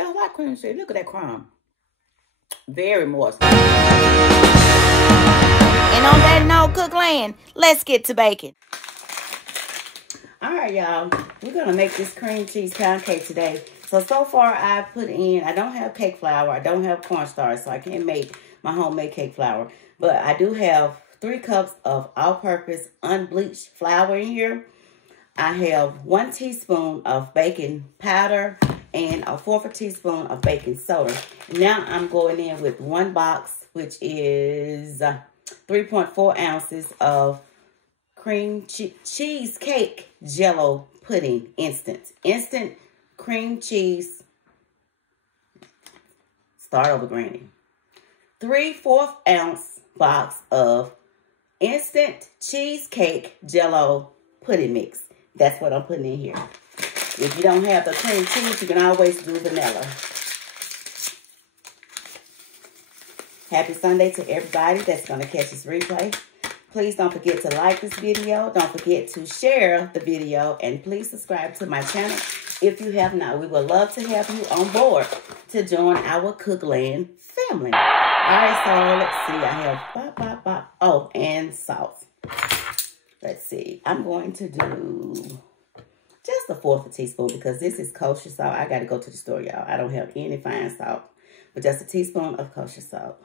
just like cream cheese. Look at that crumb. Very moist. And on that note, Cookland, let's get to baking. All right, y'all. We're going to make this cream cheese pound cake today. So far, I put in, I don't have cake flour. I don't have cornstarch, so I can't make my homemade cake flour. But I do have 3 cups of all-purpose unbleached flour in here. I have 1 teaspoon of baking powder and a 1/4 teaspoon of baking soda. Now I'm going in with 1 box, which is 3.4 ounces of cream cheesecake jello pudding instant cream cheese. Start over, Granny. 3/4 ounce box of instant cheesecake jello pudding mix. That's what I'm putting in here. If you don't have the cream cheese, you can always do vanilla. Happy Sunday to everybody that's going to catch this replay. Please don't forget to like this video. Don't forget to share the video. And please subscribe to my channel if you have not. We would love to have you on board to join our Cookland family. All right, so let's see. I have oh, and salt. Let's see. I'm going to do just a 1/4 teaspoon because this is kosher salt. I got to go to the store, y'all. I don't have any fine salt, but just a teaspoon of kosher salt.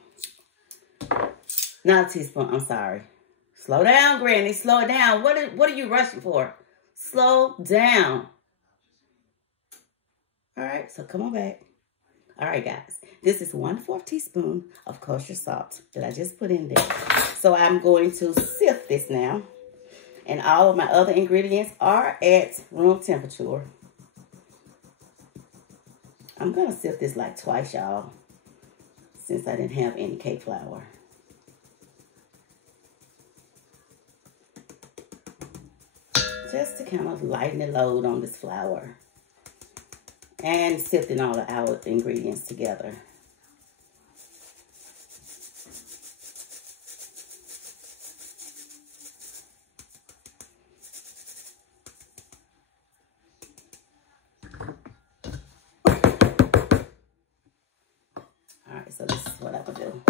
Not a teaspoon. I'm sorry. Slow down, Granny. Slow it down. What are you rushing for? Slow down. All right, so come on back. All right, guys. This is 1/4 teaspoon of kosher salt that I just put in there. So I'm going to sift this now. And all of my other ingredients are at room temperature. I'm going to sift this like twice, y'all, since I didn't have any cake flour. Just to kind of lighten the load on this flour. And sifting all of our ingredients together. Alright, so this is what I would do.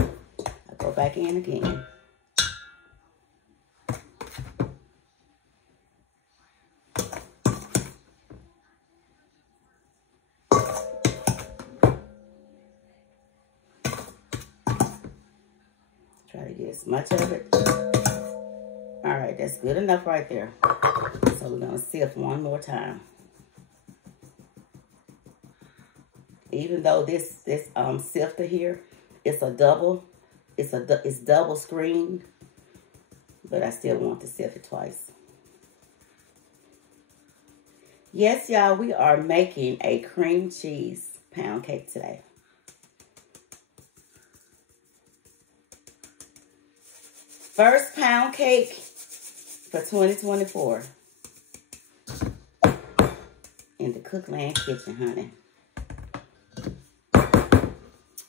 I go back in again. Try to get as much of it. All right, that's good enough right there. So we're gonna sift one more time. Even though this sifter here, it's double screened, but I still want to sift it twice. Yes, y'all, we are making a cream cheese pound cake today. First pound cake for 2024 in the Cookland kitchen, honey.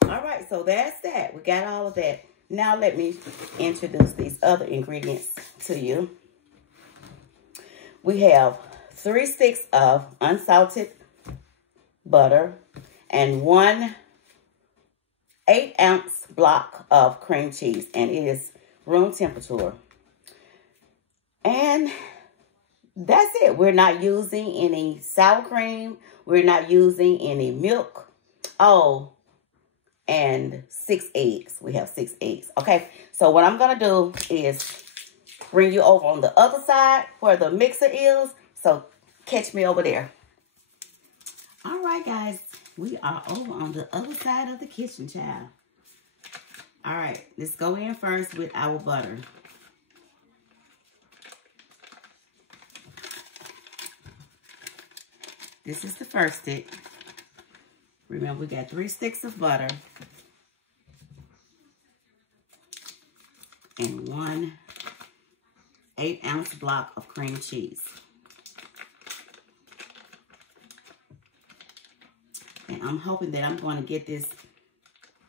All right, so that's that. We got all of that. Now let me introduce these other ingredients to you. We have 3 sticks of unsalted butter and 1 8-ounce block of cream cheese, and it is room temperature. And that's it. We're not using any sour cream. We're not using any milk. Oh, and 6 eggs. We have 6 eggs. Okay, so what I'm going to do is bring you over on the other side where the mixer is. So catch me over there. All right, guys. We are over on the other side of the kitchen, child. All right, let's go in first with our butter. This is the first stick. Remember, we got 3 sticks of butter and 1 8-ounce block of cream cheese. And I'm hoping that I'm going to get this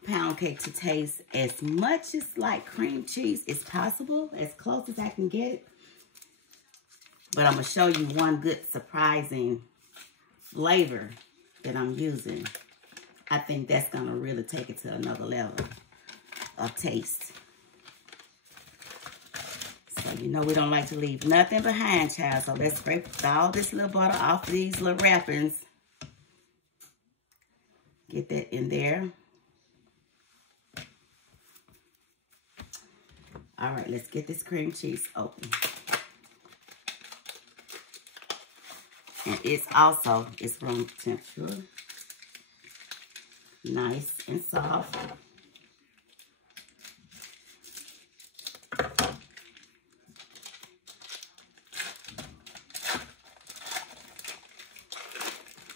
pound cake to taste as much as like cream cheese as possible, as close as I can get it. But I'm going to show you one good surprising flavor that I'm using. I think that's going to really take it to another level of taste. So, you know, we don't like to leave nothing behind, child. So, let's scrape all this little butter off of these little wrappings. Get that in there. All right, let's get this cream cheese open. And it's room temperature. Nice and soft.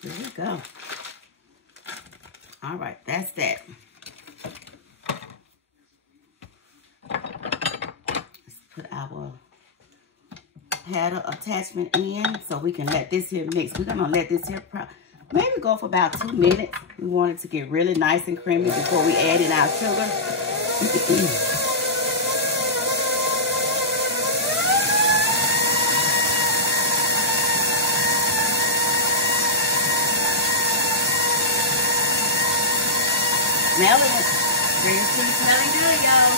There we go. All right, that's that. Let's put our paddle attachment in so we can let this here mix. We're gonna let this here maybe go for about 2 minutes. We want it to get really nice and creamy before we add in our sugar. Smelling it. Cream cheese smelling good, y'all.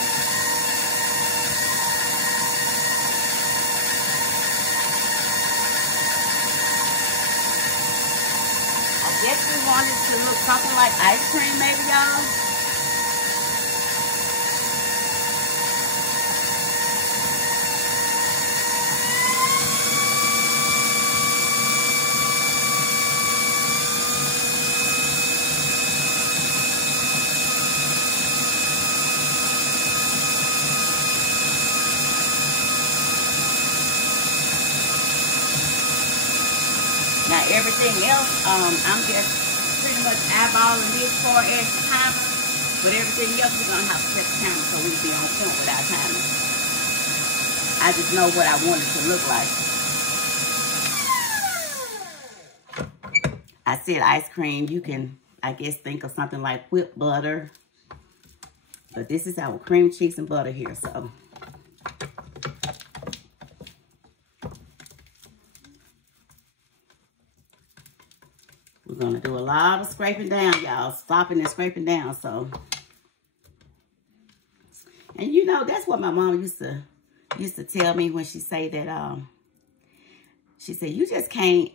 I guess we want it to look something like ice cream, maybe, y'all. Now everything else, I'm just pretty much eyeballing this far as the timer. But everything else, we're gonna have to set the timer so we'll be on point with our timer. I just know what I want it to look like. I said ice cream. You can, I guess, think of something like whipped butter. But this is our cream cheese and butter here, so. We're going to do a lot of scraping down, y'all. Stopping and scraping down, so. And you know, that's what my mom used to tell me when she say that, she said, you just can't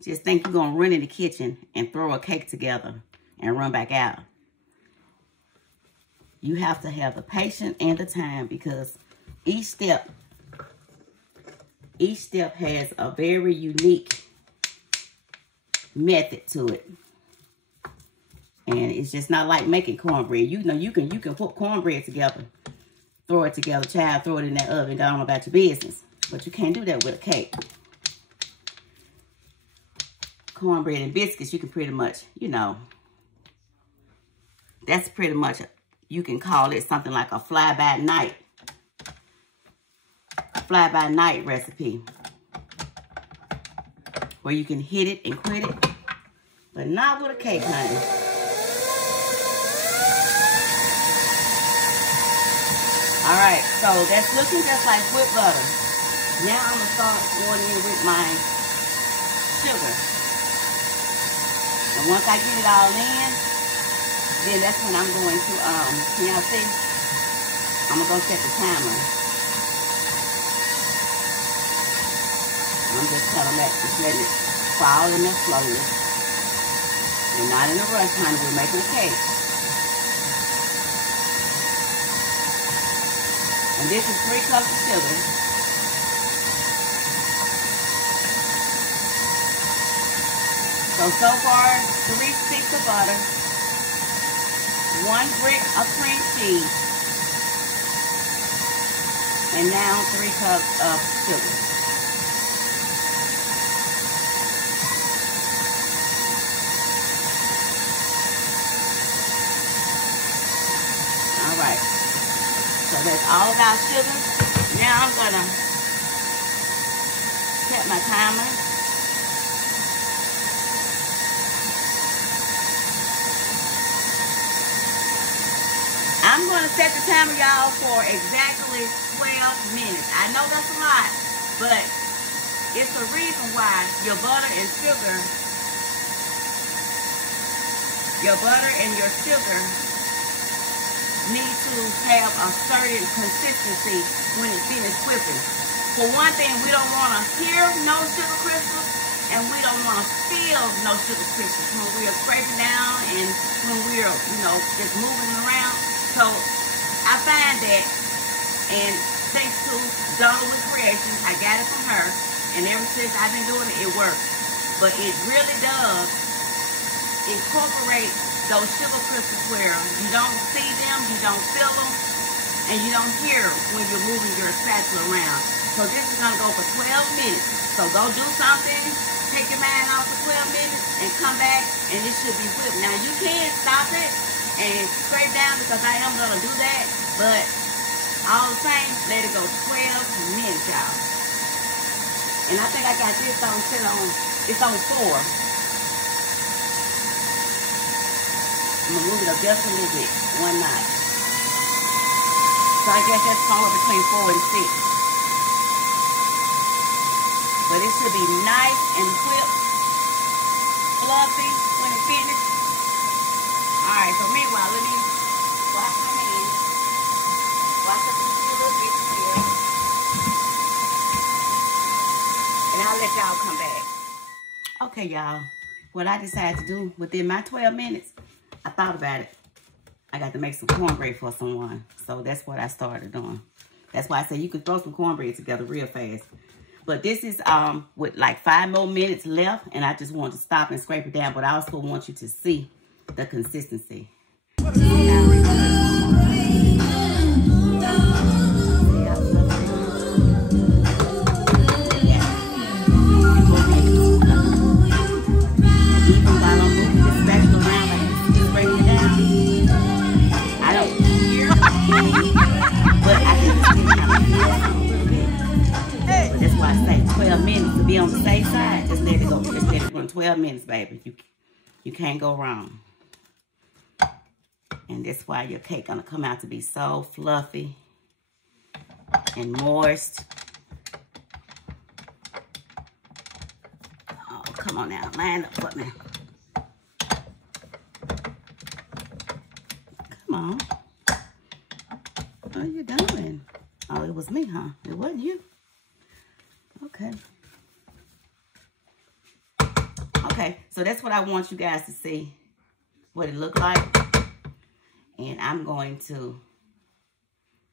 just think you're going to run in the kitchen and throw a cake together and run back out. You have to have the patience and the time because each step has a very unique method to it. And it's just not like making cornbread. You know, you can put cornbread together, throw it together, child, throw it in that oven, go on about your business. But you can't do that with a cake. Cornbread and biscuits, you can pretty much, you know, that's pretty much, you can call it something like a fly-by-night recipe. Where you can hit it and quit it, but not with a cake, honey. All right, so that's looking just like whipped butter. Now I'm gonna start going in with my sugar. And once I get it all in, then that's when I'm going to, can y'all see? I'm gonna go set the timer. I'm just kind of letting it fall in there slowly. We're not in a rush, honey. We're making a cake. And this is 3 cups of sugar. So far, 3 sticks of butter, 1 brick of cream cheese, and now 3 cups of sugar. So that's all of our sugar. Now I'm gonna set my timer. I'm gonna set the timer, y'all, for exactly 12 minutes. I know that's a lot, but it's the reason why your butter and sugar your butter and your sugar need to have a certain consistency when it finishes whipping. For one thing, we don't want to hear no sugar crystals, and we don't want to feel no sugar crystals when we are scraping down and when we are, just moving around. So I find that, and thanks to Dollarwood Creations, I got it from her, and ever since I've been doing it, it works. But it really does incorporate those sugar crystals where you don't see them, you don't feel them, and you don't hear when you're moving your spatula around. So this is going to go for 12 minutes. So go do something, take your mind off for 12 minutes, and come back, and it should be whipped. Now you can stop it and scrape down because I am going to do that, but all the same, let it go 12 minutes, y'all. And I think I got this on set on, it's on 4. I'm going to move it up just a little bit, 1 notch. So I guess that's somewhere between 4 and 6. But it should be nice and whipped, fluffy when it's finished. Alright, so meanwhile, let me wash my hands. Wash up a little bit here. And I'll let y'all come back. Okay, y'all. What I decided to do within my 12 minutes, I thought about it. I got to make some cornbread for someone. So that's what I started doing. That's why I said you could throw some cornbread together real fast. But this is with like 5 more minutes left. And I just want to stop and scrape it down. But I also want you to see the consistency. On the safe side, just let it go. Just let it run 12 minutes, baby. You can't go wrong. And that's why your cake gonna come out to be so fluffy and moist. Oh, come on now, line up for me. Come on. What are you doing? Oh, it was me, huh? It wasn't you. Okay. Okay, so that's what I want you guys to see, what it looked like. And I'm going to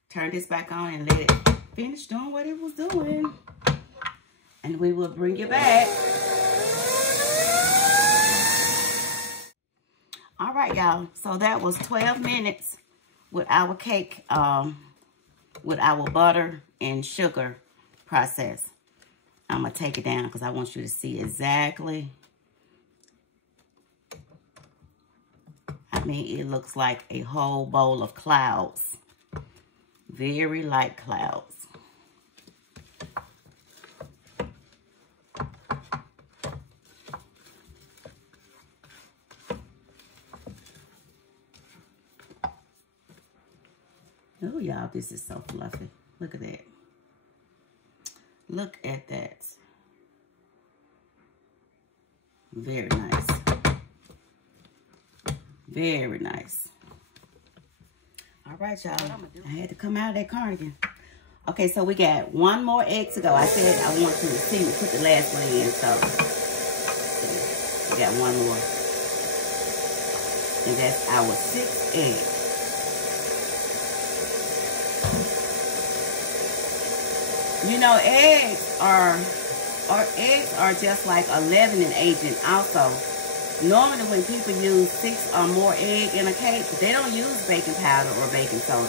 turn this back on and let it finish doing what it was doing. And we will bring you back. All right, y'all. So that was 12 minutes with our cake, with our butter and sugar process. I'm going to take it down because I want you to see exactly. I mean, it looks like a whole bowl of clouds. Very light clouds. Oh, y'all, this is so fluffy. Look at that. Look at that. Very nice. Very nice. All right, y'all. I had to come out of that cardigan. Okay, so we got 1 more egg to go. I said I want you to see me put the last one in, so we got 1 more. And that's our 6th egg. You know, eggs are just like a leavening agent also. Normally when people use 6 or more egg in a cake, they don't use baking powder or baking soda.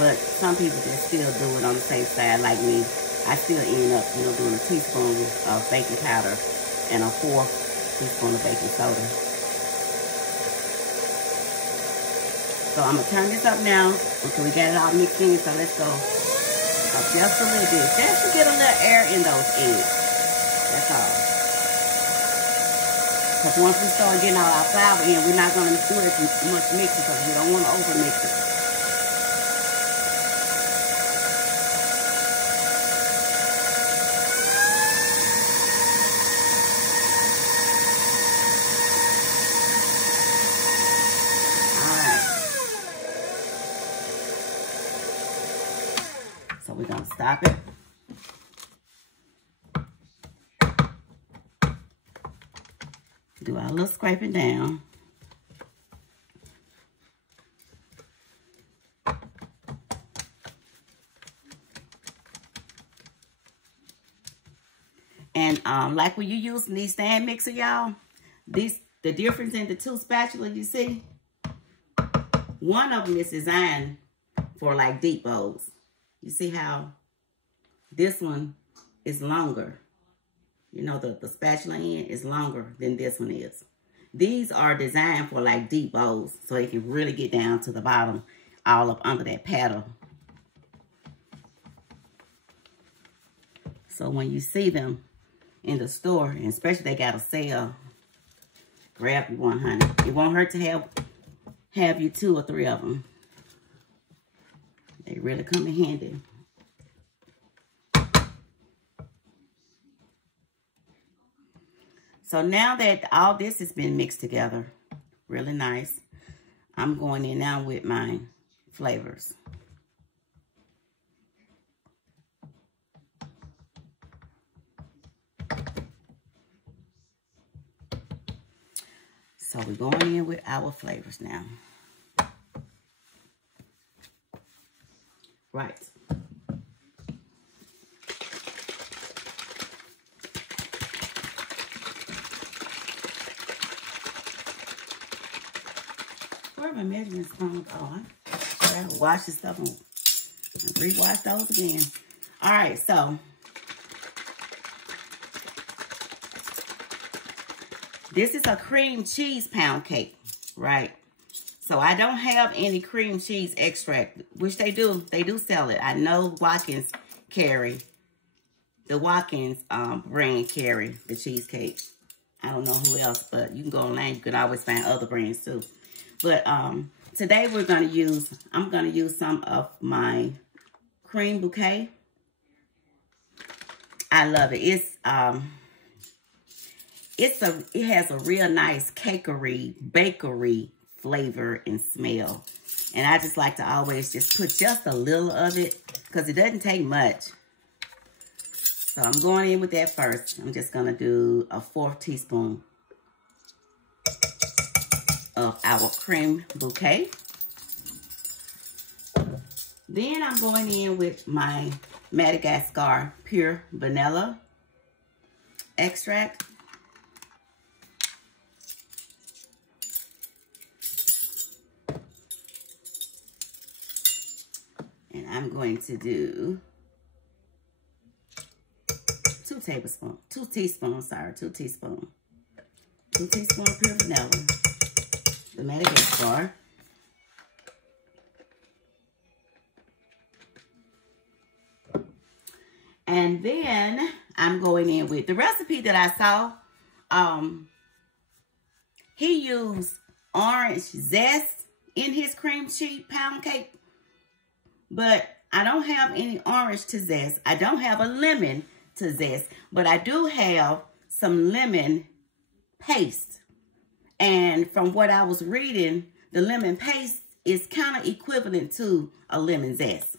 But some people just still do it on the safe side like me. I still end up, doing a teaspoon of baking powder and a 4th teaspoon of baking soda. So I'm going to turn this up now until we got it all mixed in. So let's go up just a little bit. Just to get a little air in those eggs. That's all. Because once we start getting all our flour in, we're not going to do as much mixing because we don't want to over mix it. we're going to stop it. Do our little scraping down. And like when you using these stand mixer, y'all, the difference in the two spatulas, you see, one of them is designed for like deep bowls. You see how this one is longer. You know, the spatula end is longer than this one is. These are designed for like deep bowls, so you can really get down to the bottom, all up under that paddle. So when you see them in the store, and especially they got a sale, grab you one, honey. It won't hurt to have you 2 or 3 of them. They really come in handy. So now that all this has been mixed together, really nice, I'm going in now with my flavors. So we're going in with our flavors now. Right. Where are my measurements from? Oh, I gotta wash this stuff and re-wash those again. All right, so this is a cream cheese pound cake, right? So I don't have any cream cheese extract, which they do sell it. I know Watkins carry, the Watkins brand carry the cheesecake. I don't know who else, but you can go online. You can always find other brands too. But today I'm gonna use some of my cream bouquet. I love it. It has a real nice cakery, bakery flavor and smell. And I just like to always just put just a little of it because it doesn't take much. So I'm going in with that first. I'm just going to do a 1/4 teaspoon of our cream bouquet. Then I'm going in with my Madagascar pure vanilla extract. And I'm going to do 2 teaspoons pure vanilla, the Madagascar. And then I'm going in with the recipe that I saw. He used orange zest in his cream cheese pound cake. But I don't have any orange to zest. I don't have a lemon to zest. But I do have some lemon paste. And from what I was reading, the lemon paste is kind of equivalent to a lemon zest.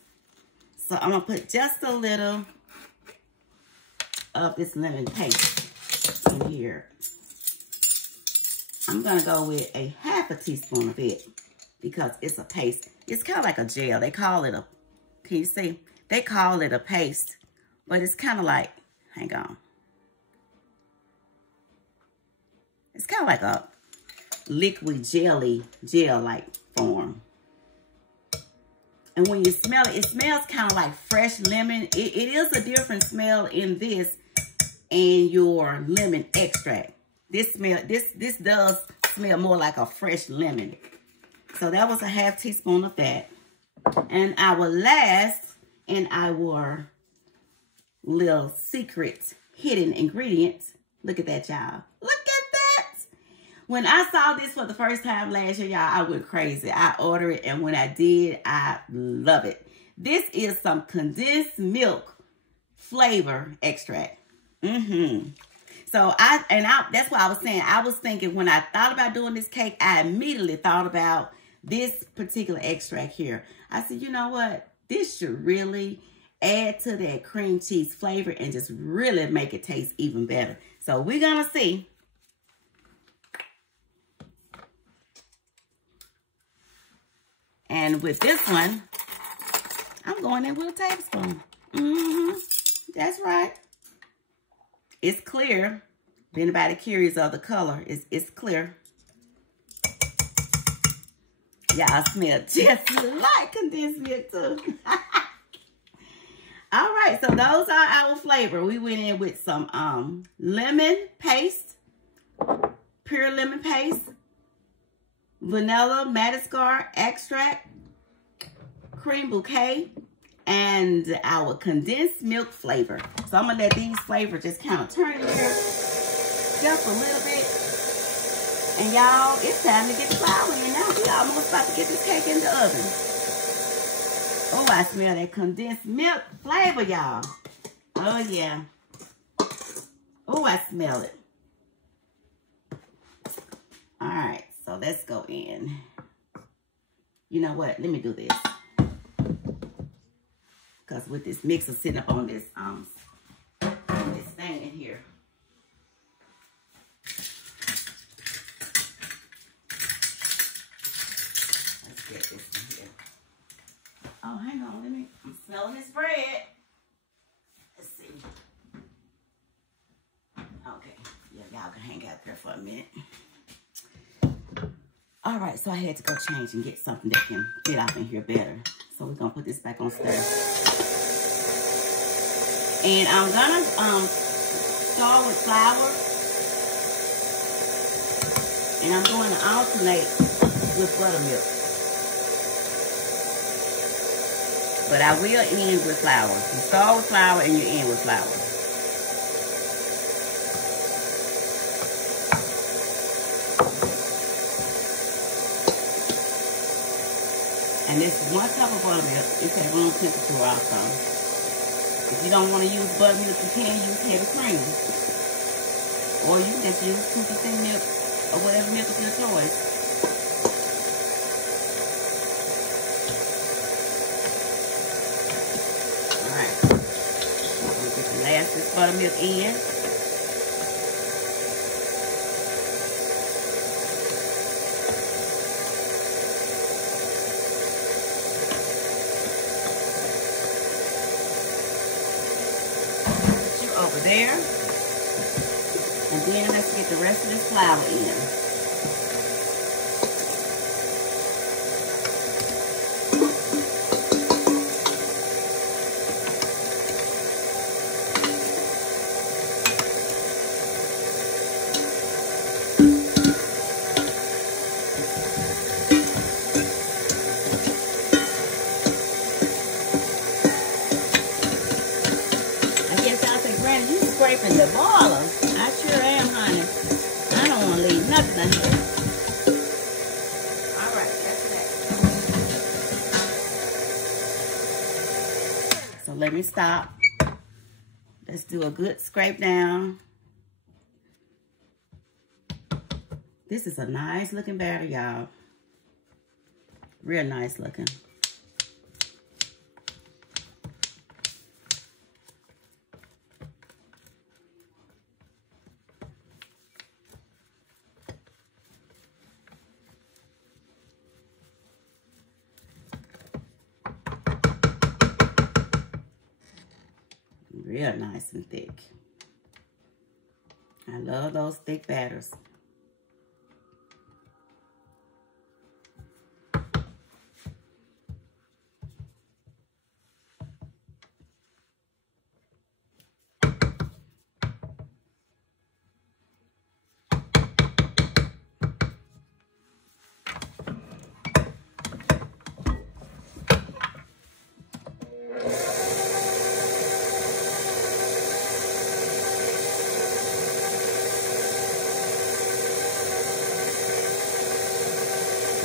So I'm going to put just a little of this lemon paste in here. I'm going to go with a 1/2 teaspoon of it because it's a paste. It's kind of like a gel. They call it a, can you see? They call it a paste, but it's kind of like, hang on. It's kind of like a liquid gel-like form. And when you smell it, it smells kind of like fresh lemon. It is a different smell in this and your lemon extract. This does smell more like a fresh lemon. So that was a 1/2 teaspoon of that. And our last and our little secret hidden ingredients. Look at that, y'all. Look at that. When I saw this for the first time last year, y'all, I went crazy. I ordered it, and when I did, I love it. This is some condensed milk flavor extract. So that's why I was saying, I was thinking when I thought about doing this cake, I immediately thought about this particular extract here. I said, you know what? This should really add to that cream cheese flavor and just really make it taste even better. So we're going to see. And with this one, I'm going in with a tablespoon. That's right. It's clear. If anybody curious of the color, it's clear. Y'all smell just like condensed milk too. All right, so those are our flavor. We went in with some lemon paste, pure lemon paste, vanilla Madagascar extract, cream bouquet, and our condensed milk flavor. So I'm gonna let these flavors just kind of turn in here just a little bit. And y'all, it's time to get the flour in now. We almost about to get this cake in the oven. Oh, I smell that condensed milk flavor, y'all. Oh, yeah. Oh, I smell it. All right, so let's go in. You know what? Let me do this. Because with this mixer sitting up on this thing in here. Let's get this in here. Oh, hang on. I'm smelling this bread. Let's see. Okay. Yeah, y'all can hang out there for a minute. All right, so I had to go change and get something that can fit up in here better. So we're going to put this back on stir. And I'm going to start with flour. And I'm going to alternate with buttermilk. But I will end with flour. You start with flour and you end with flour. And this 1 cup of buttermilk is at room temperature also. If you don't want to use buttermilk, you can use heavy cream. Or you can just use 2% milk or whatever milk of your choice. Last this buttermilk in. Put you over there. And then let's get the rest of this flour in. Scraping the boiler. I sure am, honey. I don't want to leave nothing in here. All right, that's that. So let me stop. Let's do a good scrape down. This is a nice looking batter, y'all. Real nice looking. Real nice and thick. I love those thick batters.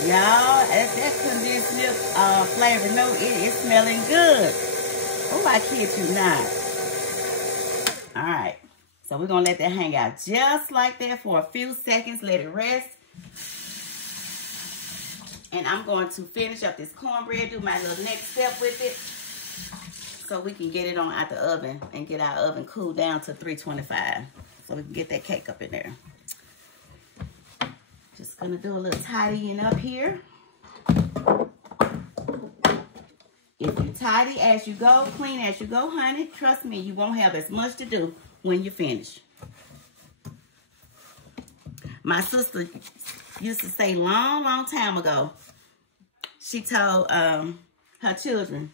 Y'all, that condensed milk flavor, no, it's smelling good. Oh, I kid you not. All right, so we're gonna let that hang out just like that for a few seconds, let it rest. And I'm going to finish up this cornbread, do my little next step with it. so we can get it on out the oven and get our oven cooled down to 325 so we can get that cake up in there. Just gonna do a little tidying up here. If you tidy as you go, clean as you go, honey, trust me, you won't have as much to do when you finish. My sister used to say long time ago, she told her children,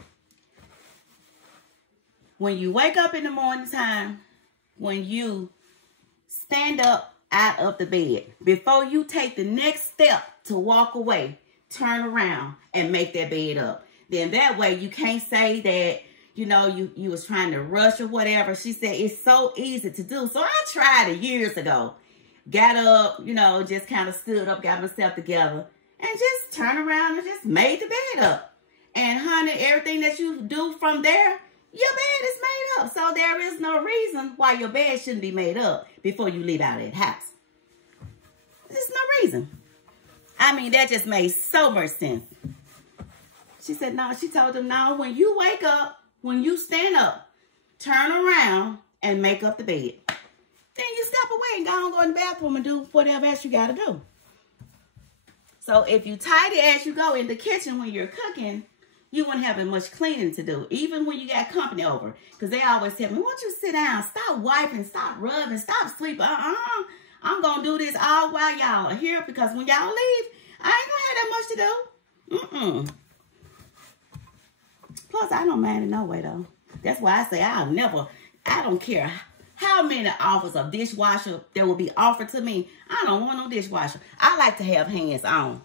when you wake up in the morning time, when you stand up out of the bed, before you take the next step to walk away, turn around and make that bed up. Then that way you can't say that, you know, you was trying to rush or whatever. She said it's so easy to do. So I tried it years ago. Got up, you know, just kind of stood up, got myself together, and just turned around and just made the bed up. And honey, everything that you do from there, your bed is made up. So there is no reason why your bed shouldn't be made up before you leave out of that house. There's no reason. I mean, that just made so much sense. She said, no, she told them, no, when you wake up, when you stand up, turn around and make up the bed. Then you step away and go in the bathroom and do whatever else you got to do. So if you tidy as you go in the kitchen when you're cooking, you won't have as much cleaning to do, even when you got company over. Because they always tell me, why don't you sit down, stop wiping, stop rubbing, stop sleeping. I'm going to do this all while y'all are here, because when y'all leave, I ain't going to have that much to do. Plus, I don't mind it no way, though. That's why I say I don't care how many offers of dishwasher there will be offered to me. I don't want no dishwasher. I like to have hands on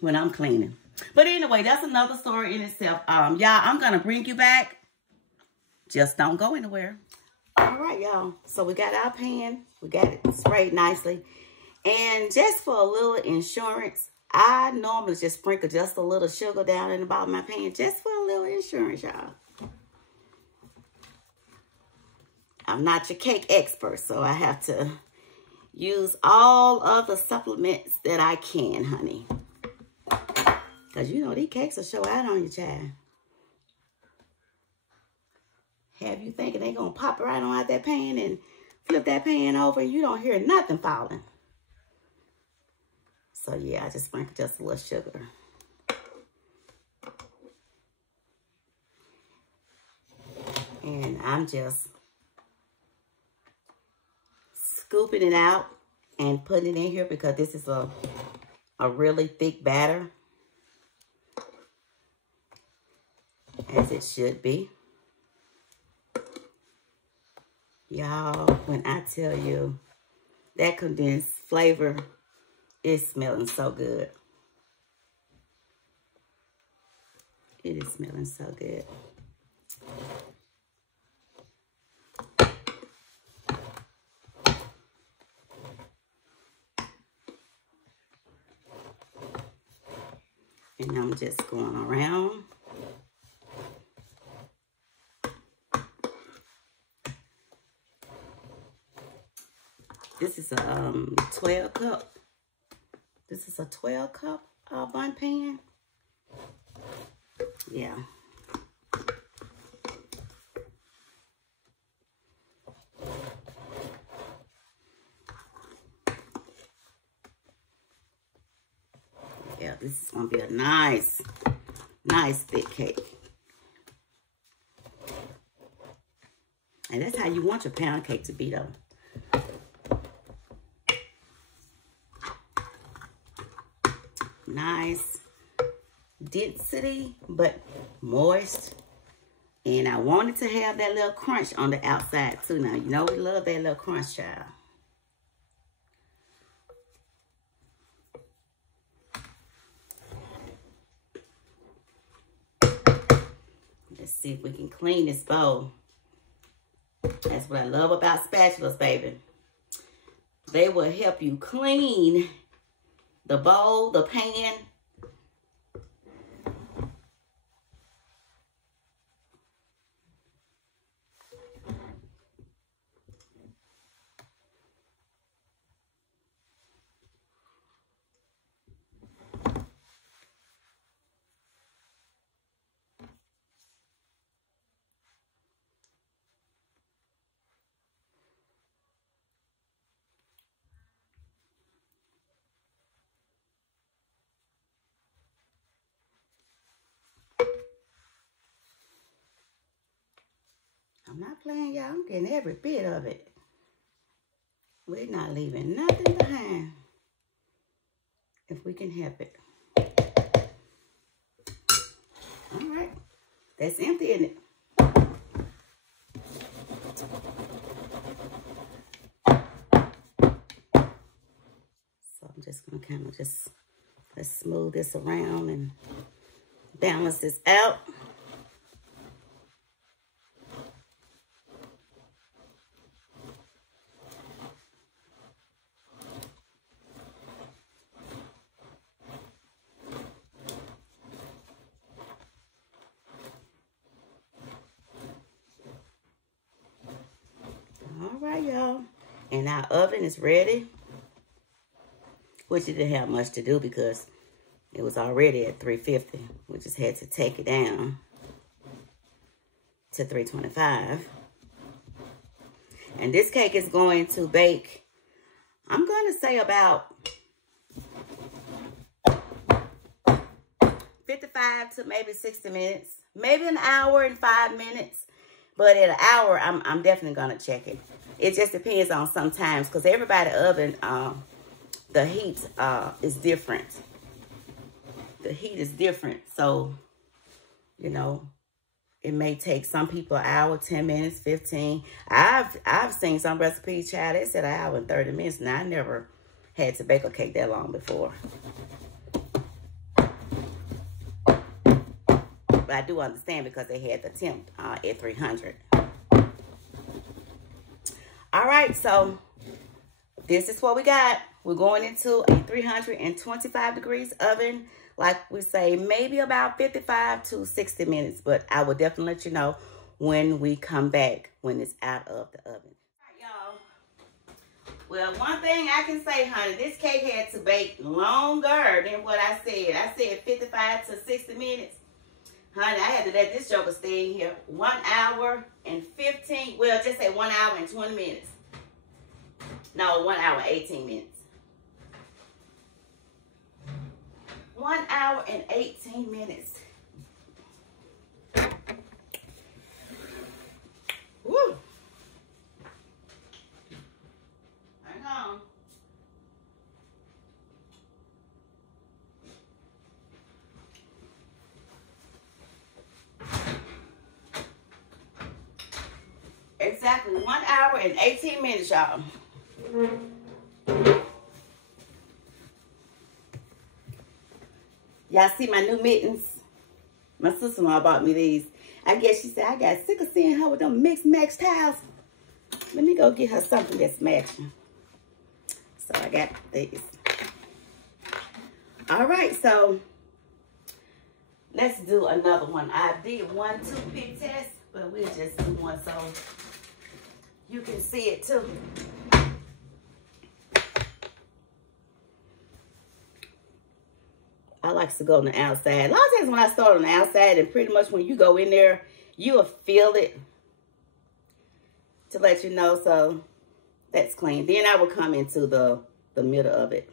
when I'm cleaning. But anyway, that's another story in itself. Y'all, I'm going to bring you back. Just don't go anywhere. All right, y'all. So we got our pan. We got it sprayed nicely. And just for a little insurance, I normally just sprinkle just a little sugar down in the bottom of my pan, just for a little insurance, y'all. I'm not your cake expert, so I have to use all of the supplements that I can, honey. Because, you know, these cakes will show out on you, child. Have you thinking they're going to pop right on out that pan and flip that pan over and you don't hear nothing falling. So, yeah, I just sprinkle just a little sugar. And I'm just scooping it out and putting it in here because this is a really thick batter. As it should be. Y'all, when I tell you that condensed flavor is smelling so good. It is smelling so good. And I'm just going around. This is a 12 cup. This is a 12 cup bun pan. Yeah. Yeah, this is gonna be a nice thick cake. And that's how you want your pound cake to be, though. Nice density, but moist. And I wanted to have that little crunch on the outside, too. Now, you know we love that little crunch, child. Let's see if we can clean this bowl. That's what I love about spatulas, baby. They will help you clean the bowl, the pan. I'm not playing, y'all. I'm getting every bit of it. We're not leaving nothing behind if we can help it. All right. That's empty, isn't it? So I'm just going to kind of just, let's smooth this around and balance this out. All right, y'all. And our oven is ready. Which it didn't have much to do because it was already at 350. We just had to take it down to 325. And this cake is going to bake, I'm going to say about 55 to maybe 60 minutes. Maybe an hour and 5 minutes. But at an hour, I'm definitely going to check it. It just depends on sometimes because everybody's oven, the heat is different. The heat is different. So, you know, it may take some people an hour, 10 minutes, 15. I've seen some recipes, child, they said an hour and 30 minutes. Now, I never had to bake a cake that long before. But I do understand because they had the temp at 300. All right, so this is what we got. We're going into a 325 degrees oven. Like we say, maybe about 55 to 60 minutes. But I will definitely let you know when we come back, when it's out of the oven. All right, y'all. Well, one thing I can say, honey, this cake had to bake longer than what I said. I said 55 to 60 minutes. Honey, I had to let this joker stay in here 1 hour and 15, well, just say 1 hour and 20 minutes. No, 1 hour and 18 minutes. 1 hour and 18 minutes. Woo. Hang on. Exactly 1 hour and 18 minutes, y'all. Y'all see my new mittens? My sister-in-law bought me these. I guess she said, I got sick of seeing her with them mixed match towels. Let me go get her something that's matching. So I got these. All right, so let's do another one. I did 1 toothpick test, but we'll just do one so you can see it too. I like to go on the outside. A lot of times when I start on the outside, and pretty much when you go in there, you will feel it to let you know. So that's clean. Then I will come into the middle of it.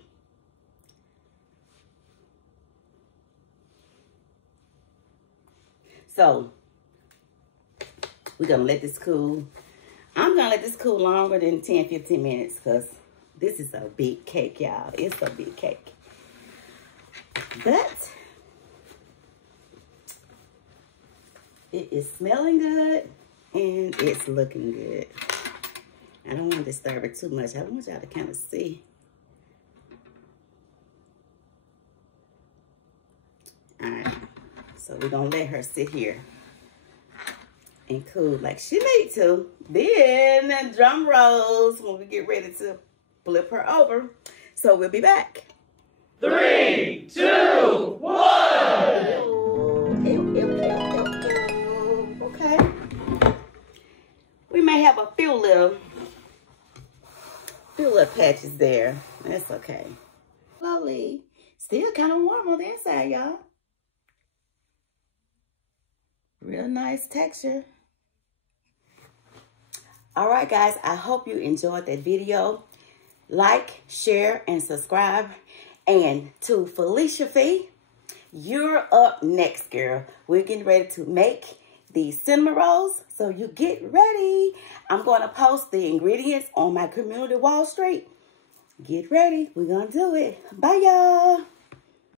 So we're going to let this cool. I'm going to let this cool longer than 10, 15 minutes because this is a big cake, y'all. It's a big cake. But it is smelling good and it's looking good. I don't want to disturb it too much. I want y'all to kind of see. All right. So we're going to let her sit here and cool like she need to. Then drum rolls when we get ready to flip her over. So we'll be back. 3, 2, 1. Okay. We may have a few little patches there. That's okay. Lovely. Still kind of warm on the inside, y'all. Real nice texture. All right, guys. I hope you enjoyed that video. Like, share, and subscribe. And to Felicia Fee, you're up next, girl. We're getting ready to make these cinnamon rolls. So you get ready. I'm going to post the ingredients on my community Wall Street. Get ready. We're going to do it. Bye, y'all.